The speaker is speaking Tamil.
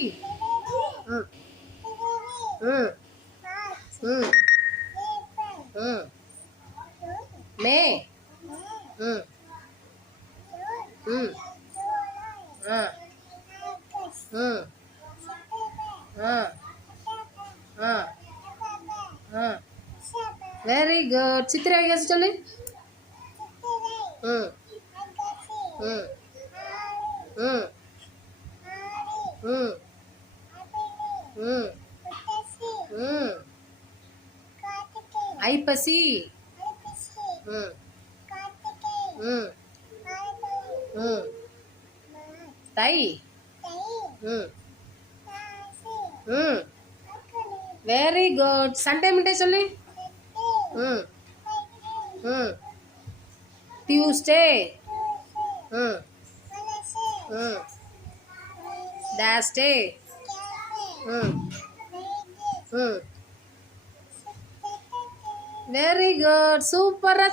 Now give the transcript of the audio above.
ம் ம் ம் ம் மே ம் ம் ஆ ம் ஆ ஆ ஆ வெரி குட். சித்திரை வைகாசி சொல்லு. ம் ம் ம் ம் ம் ம் ஐப்பசி ம் ம் ம் தை ம் ம் வெரி குட். சண்டே மண்டே சொல்லு. ம் ம் டியூஸ்டே ம் ம் டேஸ்டே ம் ம் வெரி குட். சூப்பராக